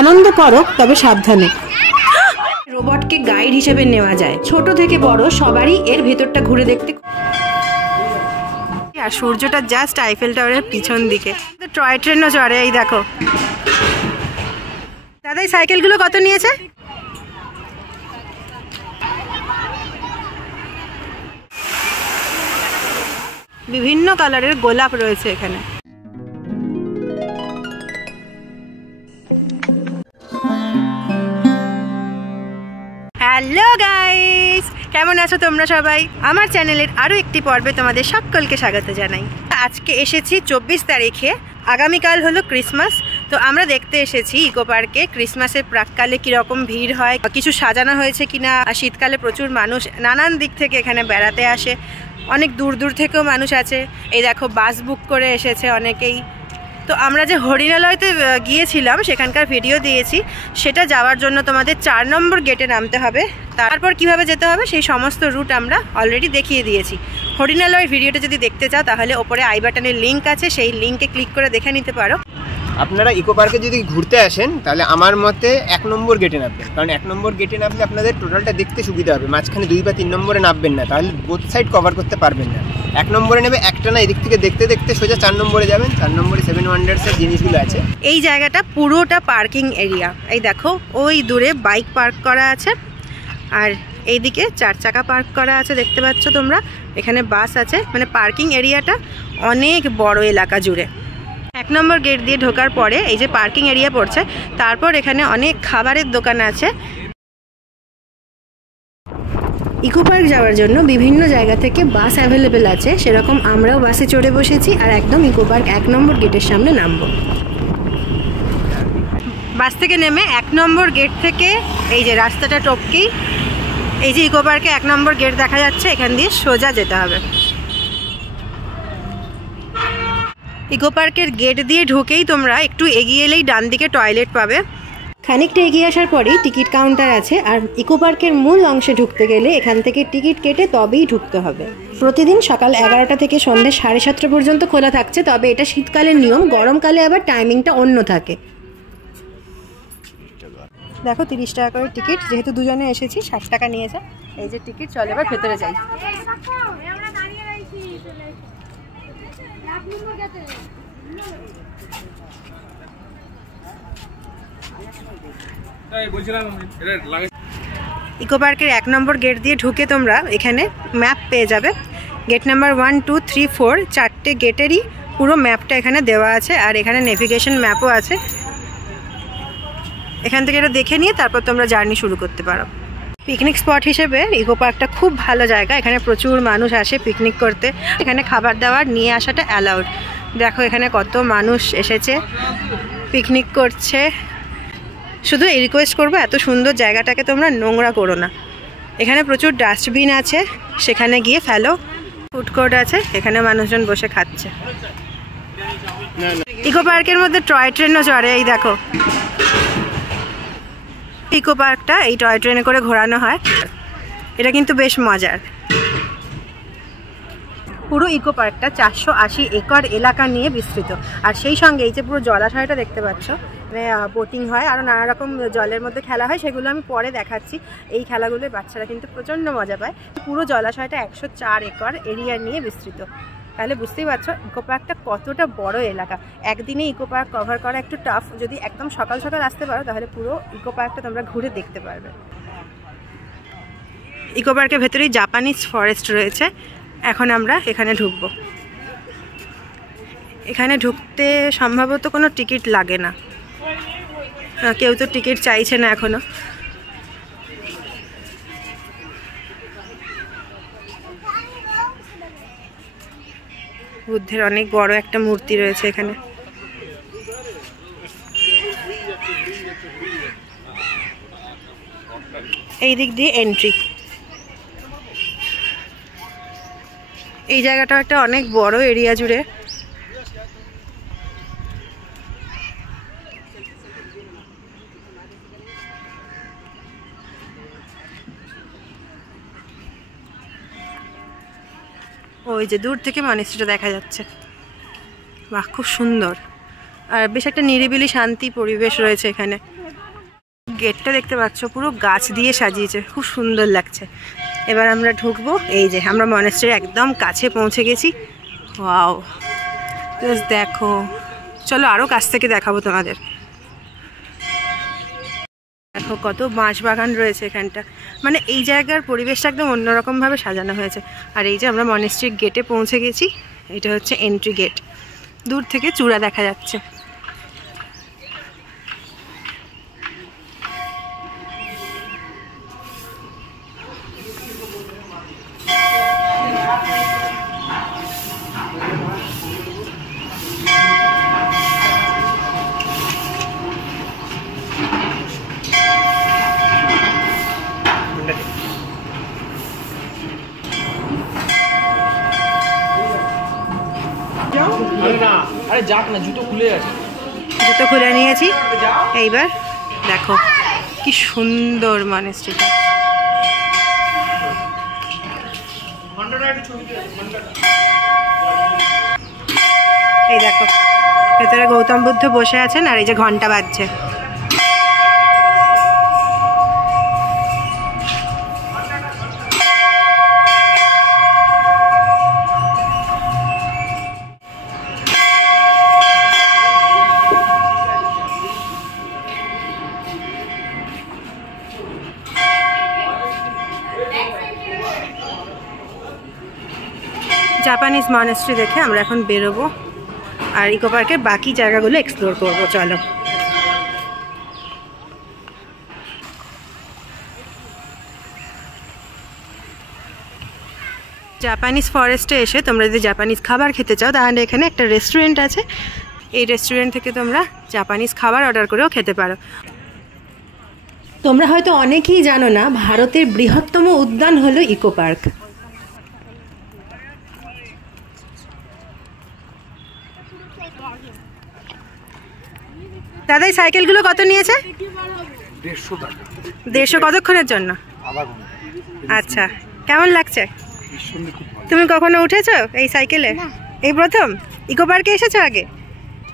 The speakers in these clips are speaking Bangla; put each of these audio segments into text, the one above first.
আনন্দ করো, তবে সাবধানে। রোবটকে গাইড হিসেবে নেওয়া যায়, ছোট থেকে বড় সবারই এর ভেতরটা ঘুরে দেখতে। আর সূর্যটা জাস্ট আইফেল টাওয়ারের পিছন দিকে। টয় ট্রেনও চড়ে, এই দেখো। দাদা এই সাইকেলগুলো কত নিয়েছে? বিভিন্ন কালারের গোলাপ রয়েছে এখানে। হ্যালো গাইস, কেমন আছো তোমরা সবাই? আমার চ্যানেলের আরও একটি পর্বে তোমাদের সকলকে স্বাগত জানাই। আজকে এসেছি 24 তারিখে, আগামীকাল হলো ক্রিসমাস। তো আমরা দেখতে এসেছি ইকো পার্কে ক্রিসমাসের প্রাককালে কীরকম ভিড় হয়, কিছু সাজানো হয়েছে কিনা। শীতকালে প্রচুর মানুষ নানান দিক থেকে এখানে বেড়াতে আসে, অনেক দূর দূর থেকেও মানুষ আছে। এই দেখো বাস বুক করে এসেছে অনেকেই। তো আমরা যে হরিণালয়তে গিয়েছিলাম সেখানকার ভিডিও দিয়েছি, সেটা যাওয়ার জন্য তোমাদের 4 নম্বর গেটে নামতে হবে। তারপর কিভাবে যেতে হবে সেই সমস্ত রুট আমরা অলরেডি দেখিয়ে দিয়েছি। হরিণালয়ের ভিডিওটা যদি দেখতে চাও তাহলে ওপরে আই বাটনের লিঙ্ক আছে, সেই লিঙ্কে ক্লিক করে দেখে নিতে পারো। আপনারা ইকো পার্কে যদি ঘুরতে আসেন তাহলে আমার মতে 1 নম্বর গেটে নামবেন, কারণ 1 নম্বর গেটে নামলে আপনাদের টোটালটা দেখতে সুবিধা হবে। মাঝখানে 2 বা 3 নম্বরে নামবেন না, তাহলে বোথ সাইড কভার করতে পারবেন না। 1 নম্বরে নেবে একটা না, এদিক থেকে দেখতে দেখতে সোজা 4 নম্বরে যাবেন। 4 নম্বরে 7 ওয়ান্ডার্সের জিনিসগুলো আছে। এই জায়গাটা পুরোটা পার্কিং এরিয়া। এই দেখো ওই দূরে বাইক পার্ক করা আছে, আর এইদিকে 4 চাকা পার্ক করা আছে, দেখতে পাচ্ছ তোমরা। এখানে বাস আছে, মানে পার্কিং এরিয়াটা অনেক বড় এলাকা জুড়ে। 1 নম্বর গেট দিয়ে ঢোকার পরে এই যে পার্কিং এরিয়া পড়ছে, তারপর এখানে অনেক খাবারের দোকান আছে। ইকো পার্ক যাওয়ার জন্য বিভিন্ন জায়গা থেকে বাস অ্যাভেলেবেল আছে, সেরকম আমরাও বাসে চড়ে বসেছি আর একদম ইকো পার্ক 1 নম্বর গেটের সামনে নামবো। বাস থেকে নেমে 1 নম্বর গেট থেকে এই যে রাস্তাটা টপকেই এই যে ইকো পার্কে 1 নম্বর গেট দেখা যাচ্ছে, এখান দিয়ে সোজা যেতে হবে। ইকো পার্কের গেট দিয়ে ঢুকেই তোমরা একটু এগিয়ে এলেই ডান দিকে টয়লেট পাবে। খানিকটা এগিয়ে আসার পরেই টিকিট কাউন্টার আছে, আর ইকো পার্কের মূল অংশে ঢুকতে গেলে এখান থেকে টিকিট কেটে তবেই ঢুকতে হবে। প্রতিদিন সকাল 11টা থেকে সন্ধ্যে 7:30 পর্যন্ত খোলা থাকছে, তবে এটা শীতকালের নিয়ম, গরমকালে আবার টাইমিংটা অন্য থাকে। দেখো 30 টাকা করে টিকিট, যেহেতু দুজনে এসেছি 60 টাকা নিয়েছে। এই যে টিকিট, চলে এবার ভেতরে যাই। ইকো পার্কের 1 নম্বর গেট দিয়ে ঢুকে তোমরা এখানে ম্যাপ পেয়ে যাবে। গেট নাম্বার 1, 2, 3, 4 4টে গেটেরই পুরো ম্যাপটা এখানে দেওয়া আছে, আর এখানে নেভিগেশন ম্যাপও আছে। এখান থেকে এটা দেখে নিয়ে তারপর তোমরা জার্নি শুরু করতে পারো। পিকনিক স্পট হিসেবে ইকো পার্কটা খুব ভালো জায়গা, এখানে প্রচুর মানুষ আসে পিকনিক করতে। এখানে খাবার দাবার নিয়ে আসাটা অ্যালাউড। দেখো এখানে কত মানুষ এসেছে, পিকনিক করছে। শুধু এই রিকোয়েস্ট করবো, এত সুন্দর জায়গাটাকে তোমরা নোংরা করো না। এখানে প্রচুর ডাস্টবিন আছে, সেখানে গিয়ে ফেলো। ফুড কোর্ট আছে, এখানে মানুষজন বসে খাচ্ছে। ইকো পার্কের মধ্যে টয় ট্রেনও চড়ে, এই দেখো। ইকো পার্কটা এই টয় ট্রেনে করে ঘোরানো হয়, এটা কিন্তু বেশ মজার। পুরো ইকো পার্কটা 480 একর এলাকা নিয়ে বিস্তৃত, আর সেই সঙ্গে এই যে পুরো জলাশয়টা দেখতে পাচ্ছ, বোটিং হয়, আরও নানা রকম জলের মধ্যে খেলা হয়, সেগুলো আমি পরে দেখাচ্ছি। এই খেলাগুলোর বাচ্চারা কিন্তু প্রচণ্ড মজা পায়। পুরো জলাশয়টা 104 একর এরিয়া নিয়ে বিস্তৃত, তাহলে বুঝতেই পারছো ইকো পার্কটা কতটা বড় এলাকা। একদিনে ইকো পার্ক কভার করা একটু টাফ, যদি একদম সকাল সকাল আসতে পারো তাহলে পুরো ইকো পার্কটা তোমরা ঘুরে দেখতে পারবে। ইকো পার্কের ভেতরেই জাপানিজ ফরেস্ট রয়েছে। এখন আমরা এখানে ঢুকবো। এখানে ঢুকতে সম্ভবত কোনো টিকিট লাগে না, কেউ তো টিকিট চাইছে না এখনো। বুদ্ধের অনেক বড় একটা মূর্তি রয়েছে এখানে। এই দিক দিয়ে এন্ট্রি। এই জায়গাটা একটা অনেক বড় এরিয়া জুড়ে। ওই যে দূর থেকে মনেস্ট্রিটা দেখা যাচ্ছে, বাহ খুব সুন্দর, আর বেশ একটা নিরিবিলি শান্তি পরিবেশ রয়েছে এখানে। গেটটা দেখতে পাচ্ছ পুরো গাছ দিয়ে সাজিয়েছে, খুব সুন্দর লাগছে। এবার আমরা ঢুকবো। এই যে আমরা মনেস্ট্রির একদম কাছে পৌঁছে গেছি। ওয়াও, দেখো, চলো আরও কাছ থেকে দেখাবো তোমাদের। দেখো কত বাঁশ বাগান রয়েছে এখানটা, মানে এই জায়গার পরিবেশটা একদম অন্যরকমভাবে সাজানো হয়েছে। আর এই যে আমরা মনেস্ট্রির গেটে পৌঁছে গেছি, এটা হচ্ছে এন্ট্রি গেট। দূর থেকে চূড়া দেখা যাচ্ছে। আরে যাক না, জুতো খুলে আছে। জুতো খুলে নিয়েছি। এইবার দেখো কি সুন্দর মনেস্ট্রিটা। এই দেখো ভেতরে গৌতম বুদ্ধ বসে আছেন আর এই যে ঘন্টা বাজছে। জাপানিজ মনেস্ট্রি দেখে আমরা এখন বেরোবো আর ইকো পার্কের বাকি জায়গাগুলো এক্সপ্লোর করবো। চলো। জাপানিজ ফরেস্টে এসে তোমরা যদি জাপানিজ খাবার খেতে চাও তাহলে এখানে একটা রেস্টুরেন্ট আছে। এই রেস্টুরেন্ট থেকে তোমরা জাপানিজ খাবার অর্ডার করেও খেতে পারো। তোমরা হয়তো অনেকেই জানো না, ভারতের বৃহত্তম উদ্যান হলো ইকো পার্ক। দাদা এই সাইকেলগুলো কত নিয়েছে? 150 টাকা। 150 কতক্ষণের জন্য? আচ্ছা, কেমন লাগছে? তুমি কখনো উঠেছো এই সাইকেলে? এই প্রথম ইকো পার্কে এসেছো? আগে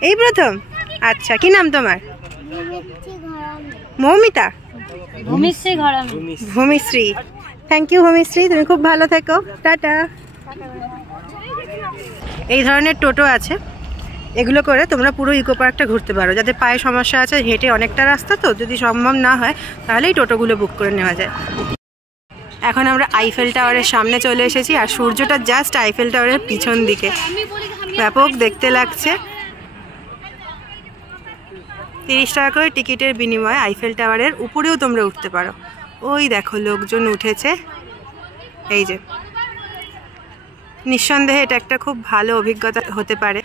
এই প্রথম? আচ্ছা, কি নাম তোমার? মৌমিতা? ভূমিশ্রী। থ্যাংক ইউ ভূমিশ্রী, তুমি খুব ভালো থেকো, টাটা। এই ধরনের টোটো আছে, এগুলো করে তোমরা পুরো ইকো পার্কটা ঘুরতে পারো। যাদের পায়ে সমস্যা আছে, হেঁটে অনেকটা রাস্তা তো যদি সম্ভব না হয় তাহলে এই টোটোগুলো বুক করে নেওয়া যায়। এখন আমরা আইফেল টাওয়ারের সামনে চলে এসেছি আর সূর্যটা জাস্ট আইফেল টাওয়ারের পিছন দিকে, ব্যাপক দেখতে লাগছে। 30 টাকা করে টিকিটের বিনিময়ে আইফেল টাওয়ারের উপরেও তোমরা উঠতে পারো। ওই দেখো লোকজন উঠেছে। এই যে, নিঃসন্দেহে এটা একটা খুব ভালো অভিজ্ঞতা হতে পারে,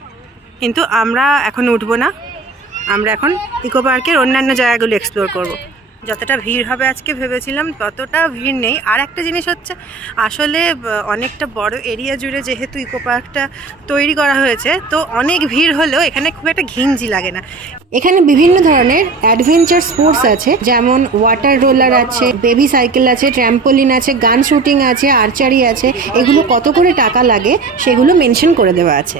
কিন্তু আমরা এখন উঠবো না। আমরা এখন ইকো পার্কের অন্যান্য জায়গাগুলো এক্সপ্লোর করব। যতটা ভিড় হবে আজকে ভেবেছিলাম ততটা ভিড় নেই। আর একটা জিনিস হচ্ছে, আসলে অনেকটা বড় এরিয়া জুড়ে যেহেতু ইকো পার্কটা তৈরি করা হয়েছে, তো অনেক ভিড় হলেও এখানে খুব একটা ঘিঞ্জি লাগে না। এখানে বিভিন্ন ধরনের অ্যাডভেঞ্চার স্পোর্টস আছে, যেমন ওয়াটার রোলার আছে, বেবি সাইকেল আছে, ট্র্যাম্পোলিন আছে, গান শুটিং আছে, আর্চারি আছে। এগুলো কত করে টাকা লাগে সেগুলো মেনশন করে দেওয়া আছে।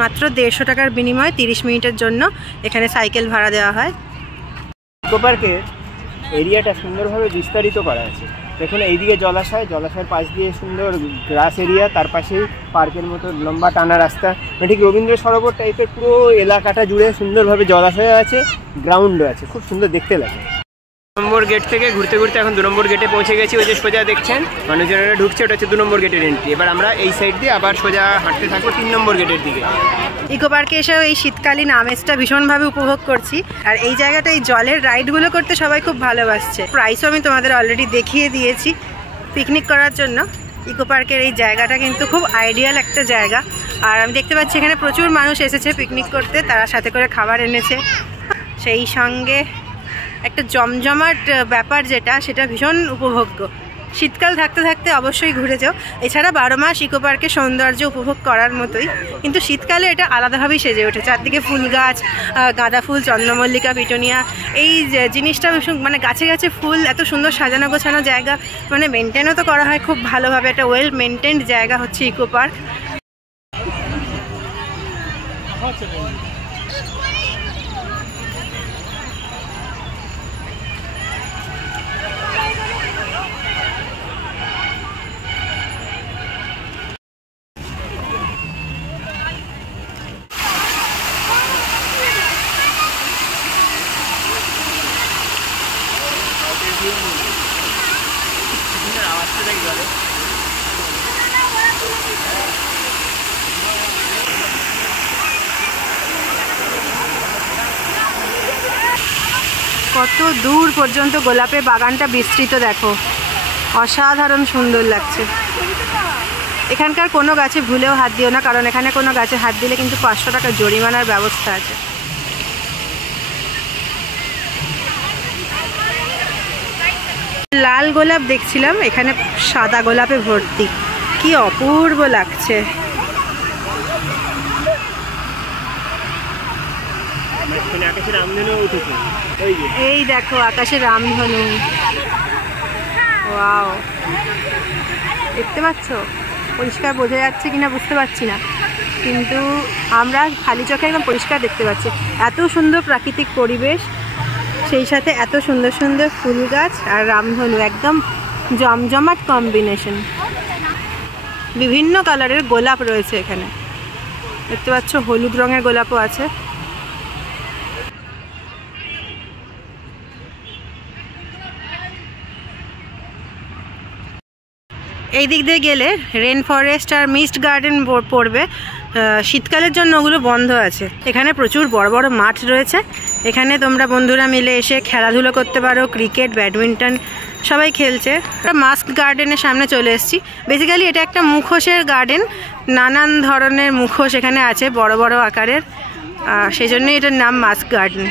মাত্র 150 টাকার বিনিময়ে 30 মিনিটের জন্য এখানে সাইকেল ভাড়া দেওয়া হয়। ইকো পার্কের এরিয়াটা সুন্দরভাবে বিস্তারিত করা আছে। দেখুন এইদিকে জলাশয়, জলাশয়ের পাশ দিয়ে সুন্দর গ্রাস এরিয়া, তার পাশেই পার্কের মতো লম্বা টানা রাস্তা, ঠিক রবীন্দ্র সরোবর টাইপের পুরো এলাকাটা জুড়ে সুন্দরভাবে জলাশয় আছে, গ্রাউন্ডও আছে, খুব সুন্দর দেখতে লাগে। 2 নম্বর গেট থেকে ঘুরতে ঘুরতে এখন 2 নম্বর গেটে পৌঁছে গেছি। ওই যে সোজা দেখছেন মানুষজনেরা ঢুকছে, ওটা হচ্ছে 2 নম্বর গেটের এন্ট্রি। এবার আমরা এই সাইড দিয়ে আবার সোজা হাঁটতে থাকবো 3 নম্বর গেটের দিকে। ইকো পার্কে এসেও এই শীতকালীন আমেজটা ভীষণভাবে উপভোগ করছি। আর এই জায়গাটা, এই জলের রাইডগুলো করতে সবাই খুব ভালোবাসছে। প্রাইসও আমি তোমাদের অলরেডি দেখিয়ে দিয়েছি। পিকনিক করার জন্য ইকো পার্কের এই জায়গাটা কিন্তু খুব আইডিয়াল একটা জায়গা। আর আমি দেখতে পাচ্ছি এখানে প্রচুর মানুষ এসেছে পিকনিক করতে, তারা সাথে করে খাবার এনেছে, সেই সঙ্গে একটা জমজমাট ব্যাপার যেটা, সেটা ভীষণ উপভোগ্য। শীতকাল থাকতে থাকতে অবশ্যই ঘুরে যাও। এছাড়া 12 মাস ইকো পার্কের সৌন্দর্য উপভোগ করার মতোই, কিন্তু শীতকালে এটা আলাদাভাবেই সেজে ওঠে। চারদিকে ফুল গাছ, গাঁদা ফুল, চন্দ্রমল্লিকা, পিটুনিয়া, এই জিনিসটা ভীষণ মানে গাছে গাছে ফুল, এত সুন্দর সাজানো গোছানো জায়গা, মানে মেনটেনও তো করা হয় খুব ভালোভাবে। একটা ওয়েল মেনটেন্ড জায়গা হচ্ছে ইকো পার্ক। কত দূর পর্যন্ত গোলাপের বাগানটা বিস্তৃত দেখো, অসাধারণ সুন্দর লাগছে। এখানকার কোনো গাছে ভুলেও হাত দিও না, কারণ এখানে কোনো গাছে হাত দিলে কিন্তু 500 টাকা জরিমানার ব্যবস্থা আছে। লাল গোলাপ দেখছিলাম, এখানে সাদা গোলাপে ভর্তি, কি অপূর্ব লাগছে। এই দেখো আকাশে রামধনু, ওয়াও, দেখতে পাচ্ছ? পরিষ্কার বোঝা যাচ্ছে কিনা বুঝতে পারছি না, কিন্তু আমরা খালি চোখে একদম পরিষ্কার দেখতে পাচ্ছি। এত সুন্দর প্রাকৃতিক পরিবেশ, সেই সাথে এত সুন্দর সুন্দর ফুল গাছ আর রামধনু, একদম জমজমাট কম্বিনেশন। বিভিন্ন কালারের গোলাপ রয়েছে এখানে, দেখতে পাচ্ছ, হলুদ রঙের গোলাপও আছে। এই দিক দিয়ে গেলে রেন ফরেস্ট আর মিস্ট গার্ডেন পড়বে। শীতকালের জন্য ওগুলো বন্ধ আছে। এখানে প্রচুর বড় বড় মাঠ রয়েছে, এখানে তোমরা বন্ধুরা মিলে এসে খেলাধুলো করতে পারো, ক্রিকেট, ব্যাডমিন্টন সবাই খেলছে। মাস্ক গার্ডেনের সামনে চলে এসেছি। বেসিক্যালি এটা একটা মুখোশের গার্ডেন, নানান ধরনের মুখোশ এখানে আছে বড় বড় আকারের, সেই জন্যই এটার নাম মাস্ক গার্ডেন।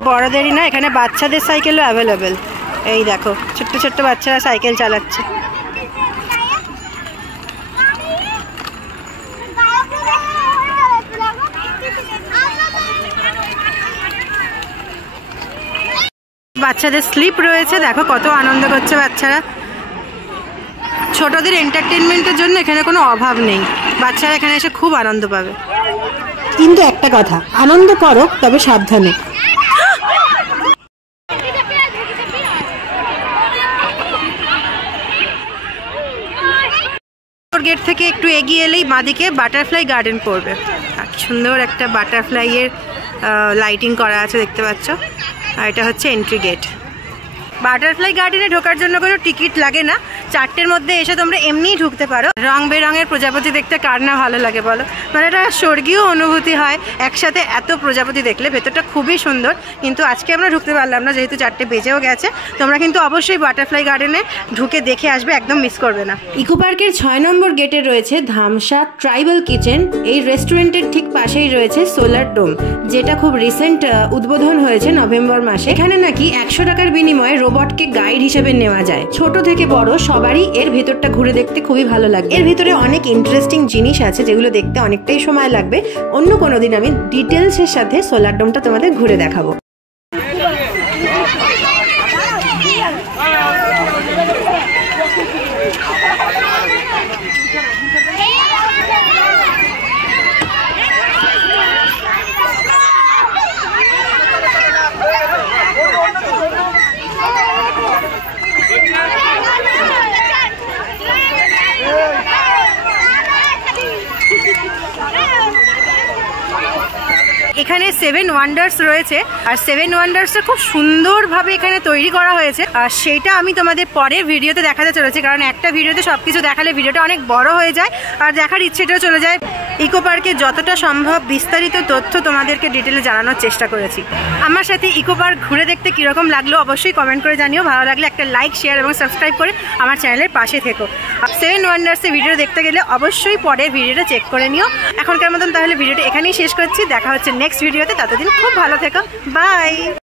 বড়দেরই না, এখানে বাচ্চাদের সাইকেলও অ্যাভেলেবেল। এই দেখো ছোট্ট ছোট্ট বাচ্চারা সাইকেল চালাচ্ছে। বাচ্চাদের স্লিপ রয়েছে, দেখো কত আনন্দ করছে বাচ্চারা। ছোটদের এন্টারটেনমেন্টের জন্য এখানে কোনো অভাব নেই, বাচ্চারা এখানে এসে খুব আনন্দ পাবে। কিন্তু একটা কথা, আনন্দ করো তবে সাবধানে। গেট থেকে একটু এগিয়ে এলেই বাঁদিকে বাটারফ্লাই গার্ডেন পড়বে। সুন্দর একটা বাটারফ্লাইয়ের লাইটিং করা আছে, দেখতে পাচ্ছ। আর এটা হচ্ছে এন্ট্রি গেট। বাটারফ্লাই গার্ডেনে ঢোকার জন্য কোনো টিকিট লাগে না, 4টের মধ্যে এসে তোমরা এমনিই ঢুকতে পারো। রং বেরঙের প্রজাপতি দেখতে কার না ভালো লাগে বলো, মানে এটা স্বর্গীয় অনুভূতি হয় একসাথে এত প্রজাপতি দেখলে। ভেতরটা খুবই সুন্দর, কিন্তু আজকে আমরা ঢুকতে পারলাম না যেহেতু 4টে বেজেও গেছে। তোমরা কিন্তু অবশ্যই বাটারফ্লাই গার্ডেনে ঢুকে দেখে আসবে, একদম মিস করবে না। ইকো পার্কের 6 নম্বর গেটে রয়েছে ধামসা ট্রাইবাল কিচেন। এই রেস্টুরেন্টের ঠিক পাশেই রয়েছে সোলার ডোম, যেটা খুব রিসেন্ট উদ্বোধন হয়েছে নভেম্বর মাসে। এখানে নাকি 100 টাকার বিনিময়ে রোবটকে গাইড হিসেবে নেওয়া যায়। ছোট থেকে বড় সবারই এর ভেতরটা ঘুরে দেখতে খুবই ভালো লাগে। এর ভিতরে অনেক ইন্টারেস্টিং জিনিস আছে যেগুলো দেখতে অনেকটাই সময় লাগবে। অন্য কোনো দিন আমি ডিটেলসের সাথে সোলার ডোমটা তোমাদের ঘুরে দেখাবো। এখানে সেভেন ওয়ান্ডার্স রয়েছে, আর সেভেন ওয়ান্ডার্সটা খুব সুন্দরভাবে এখানে তৈরি করা হয়েছে। আর সেটা আমি তোমাদের পরের ভিডিওতে দেখাতে চলেছি, কারণ একটা ভিডিওতে সবকিছু দেখালে ভিডিওটা অনেক বড় হয়ে যায় আর দেখার ইচ্ছেটাও চলে যায়। ইকো পার্কে যতটা সম্ভব বিস্তারিত তথ্য তোমাদেরকে ডিটেলে জানানোর চেষ্টা করেছি। আমার সাথে ইকো পার্ক ঘুরে দেখতে কীরকম লাগলো অবশ্যই কমেন্ট করে জানিও। ভালো লাগলে একটা লাইক, শেয়ার এবং সাবস্ক্রাইব করে আমার চ্যানেলের পাশে থেকো। সেভেন ওয়ান্ডার্সের ভিডিও দেখতে গেলে অবশ্যই পরের ভিডিওটা চেক করে নিও। এখনকার মতন তাহলে ভিডিওটা এখানেই শেষ করছি, দেখা হচ্ছে নেক্সট ভিডিওতে। ততদিন খুব ভালো থেকো, বাই।